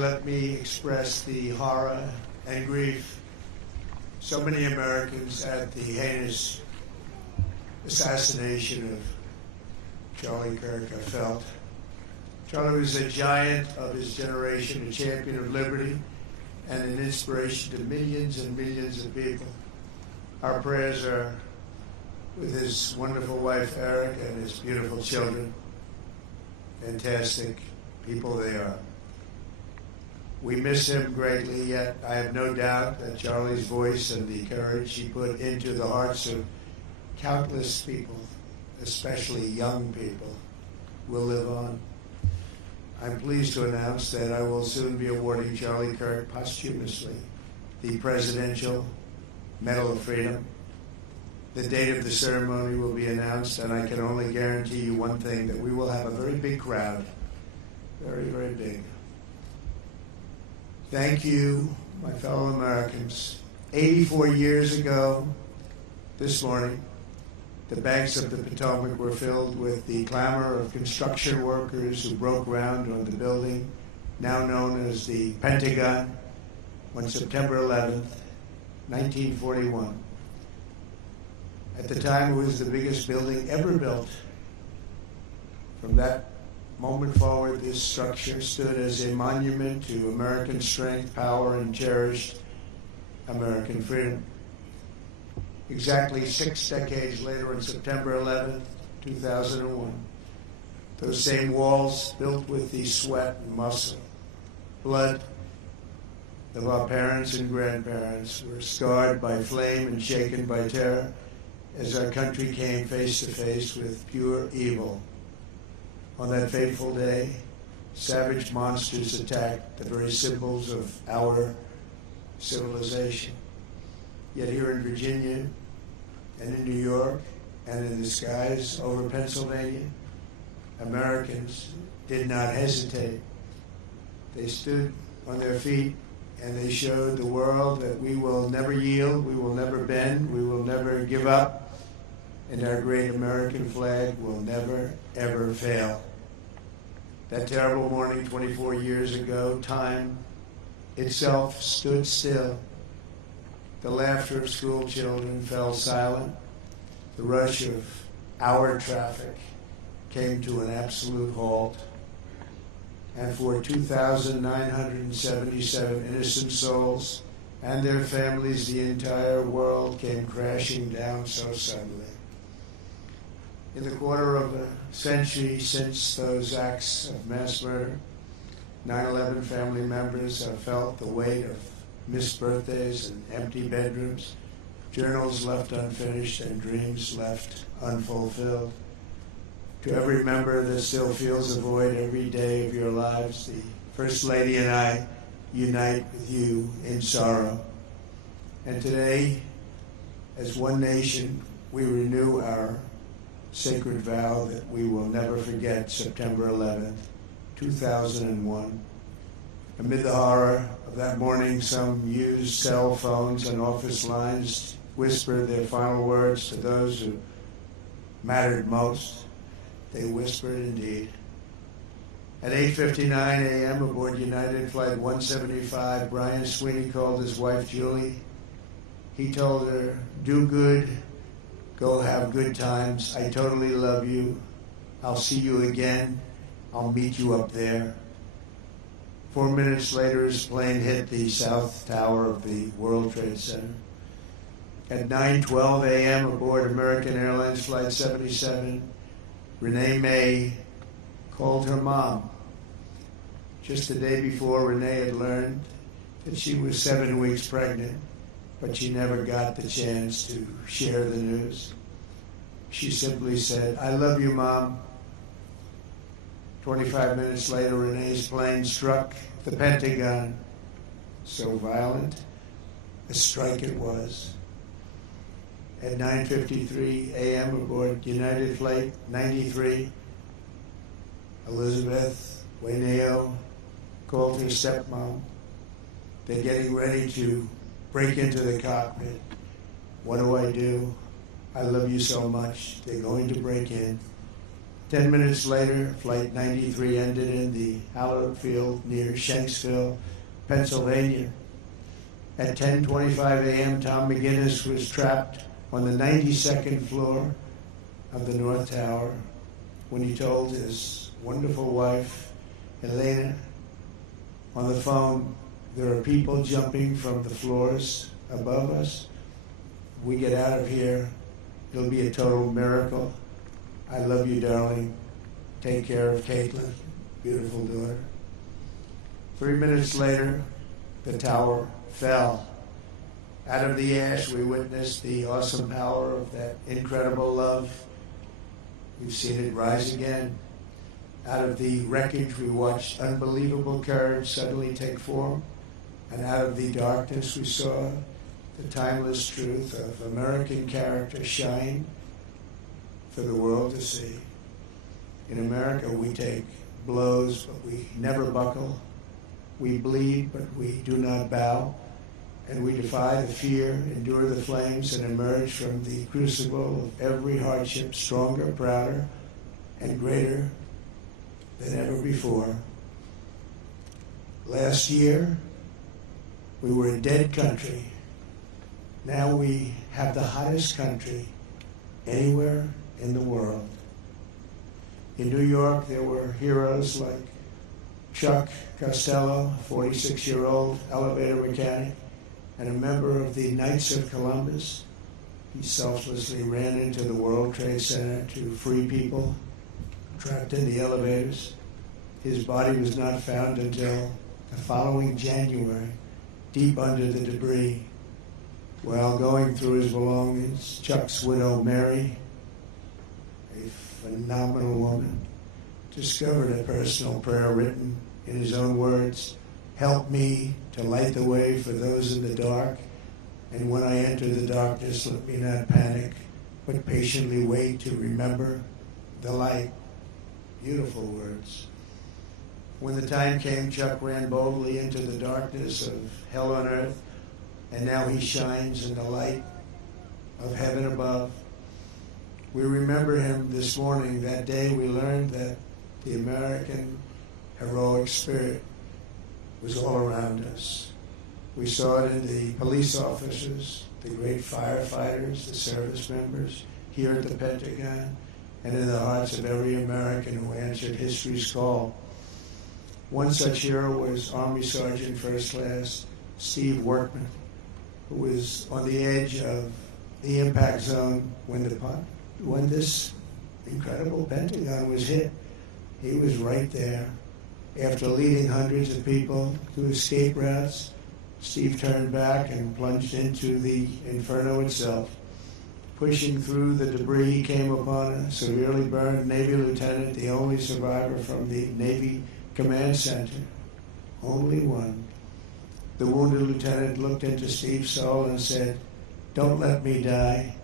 Let me express the horror and grief so many Americans at the heinous assassination of Charlie Kirk have felt. Charlie was a giant of his generation, a champion of liberty, and an inspiration to millions and millions of people. Our prayers are with his wonderful wife, Erika, and his beautiful children. Fantastic people they are. We miss him greatly, yet I have no doubt that Charlie's voice and the courage he put into the hearts of countless people, especially young people, will live on. I'm pleased to announce that I will soon be awarding Charlie Kirk posthumously the Presidential Medal of Freedom. The date of the ceremony will be announced, and I can only guarantee you one thing, that we will have a very big crowd. Very, very big. Thank you, my fellow Americans. 84 years ago, this morning, the banks of the Potomac were filled with the clamor of construction workers who broke ground on the building, now known as the Pentagon, on September 11th, 1941. At the time, it was the biggest building ever built. From that moment forward, this structure stood as a monument to American strength, power, and cherished American freedom. Exactly 6 decades later, on September 11th, 2001, those same walls, built with the sweat and muscle, blood of our parents and grandparents, were scarred by flame and shaken by terror as our country came face to face with pure evil. On that fateful day, savage monsters attacked the very symbols of our civilization. Yet here in Virginia and in New York and in the skies over Pennsylvania, Americans did not hesitate. They stood on their feet and they showed the world that we will never yield, we will never bend, we will never give up, and our great American flag will never, ever fail. That terrible morning 24 years ago, time itself stood still. The laughter of school children fell silent. The rush of our traffic came to an absolute halt. And for 2,977 innocent souls and their families, the entire world came crashing down so suddenly. In the quarter of a century since those acts of mass murder, 9/11 family members have felt the weight of missed birthdays and empty bedrooms, journals left unfinished, and dreams left unfulfilled. To every member that still feels a void every day of your lives, the First Lady and I unite with you in sorrow. And today, as one nation, we renew our sacred vow that we will never forget September 11th, 2001. Amid the horror of that morning, some used cell phones and office lines whispered their final words to those who mattered most. They whispered indeed. At 8:59 a.m. aboard United Flight 175, Brian Sweeney called his wife Julie. He told her, "Do good. Go have good times. I totally love you. I'll see you again. I'll meet you up there." 4 minutes later, his plane hit the south tower of the World Trade Center. At 9:12 a.m. aboard American Airlines Flight 77, Renee May called her mom. Just the day before, Renee had learned that she was 7 weeks pregnant, but she never got the chance to share the news. She simply said, "I love you, Mom." 25 minutes later, Renee's plane struck the Pentagon. So violent, a strike it was. At 9:53 a.m. aboard United Flight 93, Elizabeth Wayneo called her stepmom. They're getting ready to break into the cockpit. What do? I love you so much. They're going to break in. 10 minutes later, Flight 93 ended in the hallowed field near Shanksville, Pennsylvania. At 10:25 a.m., Tom McGinnis was trapped on the 92nd floor of the North Tower when he told his wonderful wife, Elena, on the phone, "There are people jumping from the floors above us. We get out of here, it'll be a total miracle. I love you, darling. Take care of Caitlin, beautiful daughter." 3 minutes later, the tower fell. Out of the ash, we witnessed the awesome power of that incredible love. We've seen it rise again. Out of the wreckage, we watched unbelievable courage suddenly take form. And out of the darkness, we saw the timeless truth of American character shine for the world to see. In America, we take blows, but we never buckle. We bleed, but we do not bow. And we defy the fear, endure the flames, and emerge from the crucible of every hardship stronger, prouder, and greater than ever before. Last year, we were a dead country. Now we have the hottest country anywhere in the world. In New York, there were heroes like Chuck Costello, a 46-year-old elevator mechanic, and a member of the Knights of Columbus. He selflessly ran into the World Trade Center to free people trapped in the elevators. His body was not found until the following January, deep under the debris. While going through his belongings, Chuck's widow, Mary, a phenomenal woman, discovered a personal prayer written in his own words, "Help me to light the way for those in the dark, and when I enter the darkness, let me not panic, but patiently wait to remember the light." Beautiful words. When the time came, Chuck ran boldly into the darkness of hell on earth, and now he shines in the light of heaven above. We remember him this morning. That day we learned that the American heroic spirit was all around us. We saw it in the police officers, the great firefighters, the service members here at the Pentagon, and in the hearts of every American who answered history's call. One such hero was Army Sergeant First Class Steve Workman, who was on the edge of the impact zone when this incredible Pentagon was hit. He was right there. After leading hundreds of people to escape routes, Steve turned back and plunged into the inferno itself. Pushing through the debris, he came upon a severely burned Navy lieutenant, the only survivor from the Navy Command Center. Only one. The wounded lieutenant looked into Steve's soul and said, "Don't let me die."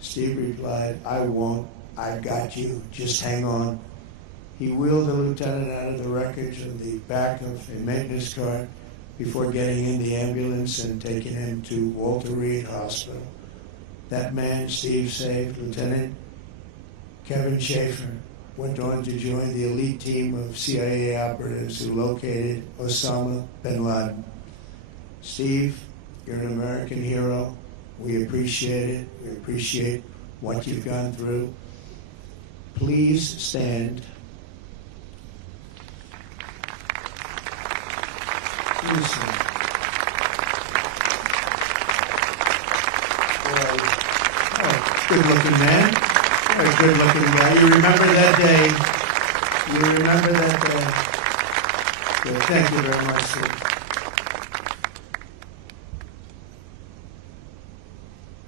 Steve replied, "I won't. I've got you. Just hang on." He wheeled the lieutenant out of the wreckage on the back of a maintenance cart before getting in the ambulance and taking him to Walter Reed Hospital. That man Steve saved, Lieutenant Kevin Schaefer, went on to join the elite team of CIA operatives who located Osama bin Laden. Steve, you're an American hero. We appreciate it. We appreciate what you've gone through. Please stand. Please stand. Good looking man. What a good looking guy. You remember that day. You remember that day. Good. Thank you very much, Steve.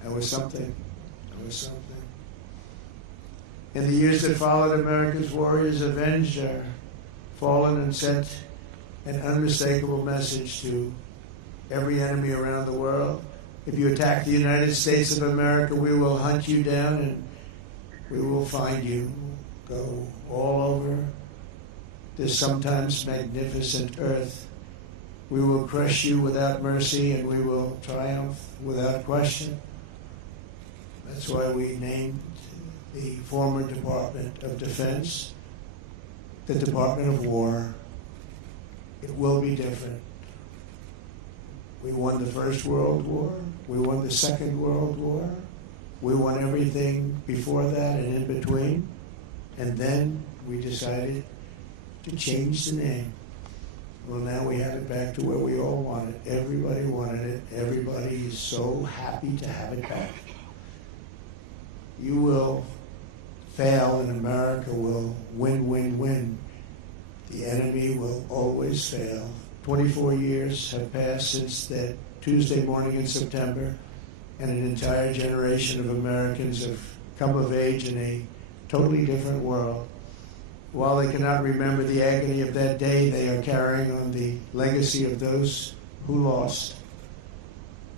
That was something. That was something. In the years that followed, America's warriors avenged our fallen and sent an unmistakable message to every enemy around the world. If you attack the United States of America, we will hunt you down and we will find you. Go all over this sometimes magnificent earth. We will crush you without mercy and we will triumph without question. That's why we named the former Department of Defense, the Department of War. It will be different. We won the First World War. We won the Second World War. We won everything before that and in between. And then we decided to change the name. Well, now we have it back to where we all want it. Everybody wanted it. Everybody is so happy to have it back. You will fail and America will win, win, win. The enemy will always fail. 24 years have passed since that Tuesday morning in September, and an entire generation of Americans have come of age in a totally different world. While they cannot remember the agony of that day, they are carrying on the legacy of those who lost.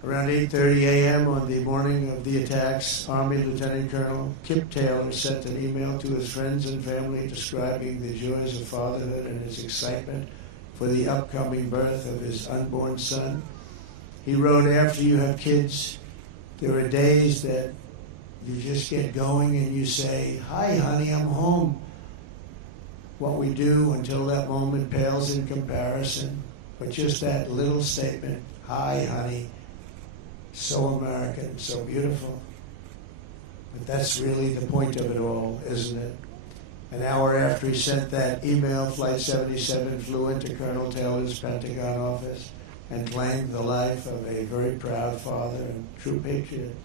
Around 8:30 a.m. on the morning of the attacks, Army Lieutenant Colonel Kip Taylor sent an email to his friends and family describing the joys of fatherhood and his excitement for the upcoming birth of his unborn son. He wrote, "After you have kids, there are days that you just get going and you say, 'Hi, honey, I'm home.' What we do until that moment pales in comparison, but just that little statement, 'Hi, honey,' so American, so beautiful." But that's really the point of it all, isn't it? An hour after he sent that email, Flight 77 flew into Colonel Taylor's Pentagon office and claimed the life of a very proud father and true patriot.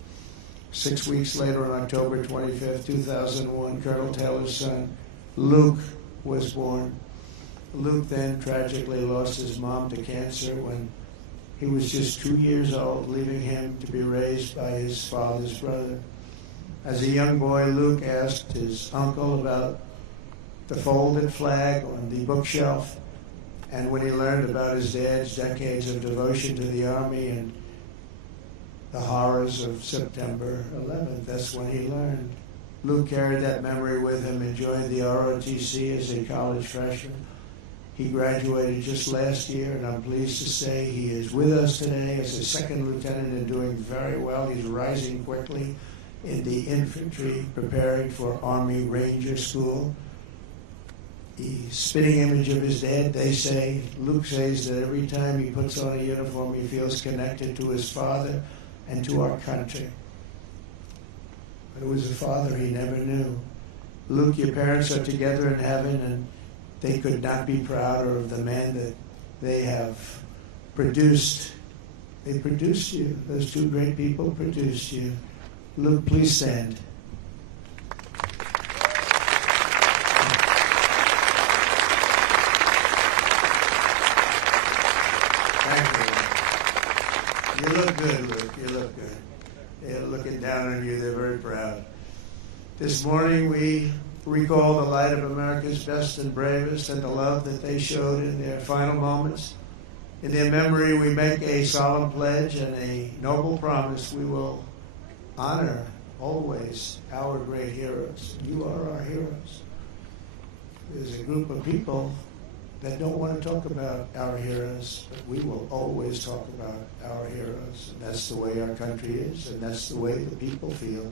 6 weeks later, on October 25th, 2001, Colonel Taylor's son, Luke, was born. Luke then tragically lost his mom to cancer when he was just 2 years old, leaving him to be raised by his father's brother. As a young boy, Luke asked his uncle about the folded flag on the bookshelf, and when he learned about his dad's decades of devotion to the Army and the horrors of September 11th, that's when he learned. Luke carried that memory with him and joined the ROTC as a college freshman. He graduated just last year, and I'm pleased to say he is with us today as a second lieutenant and doing very well. He's rising quickly in the infantry, preparing for Army Ranger School. The spitting image of his dad, they say, Luke says that every time he puts on a uniform, he feels connected to his father and to our country. But it was a father he never knew. Luke, your parents are together in heaven, and they could not be prouder of the man that they have produced. They produced you. Those two great people produced you. Luke, please stand. Thank you. You look good, Luke. You look good. They're looking down on you. They're very proud. This morning we recall the light of America's best and bravest and the love that they showed in their final moments. In their memory, we make a solemn pledge and a noble promise. We will honor always our great heroes. You are our heroes. There's a group of people that don't want to talk about our heroes, but we will always talk about our heroes. And that's the way our country is, and that's the way the people feel.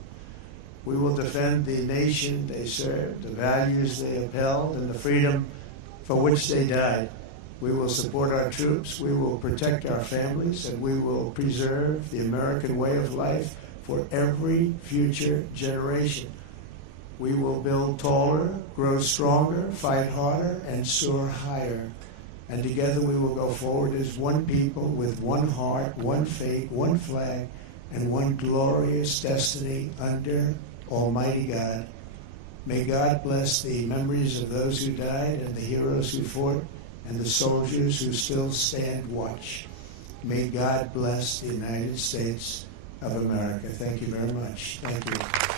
We will defend the nation they served, the values they upheld, and the freedom for which they died. We will support our troops, we will protect our families, and we will preserve the American way of life for every future generation. We will build taller, grow stronger, fight harder, and soar higher. And together we will go forward as one people with one heart, one faith, one flag, and one glorious destiny under Almighty God. May God bless the memories of those who died and the heroes who fought and the soldiers who still stand watch. May God bless the United States of America. Thank you very much. Thank you.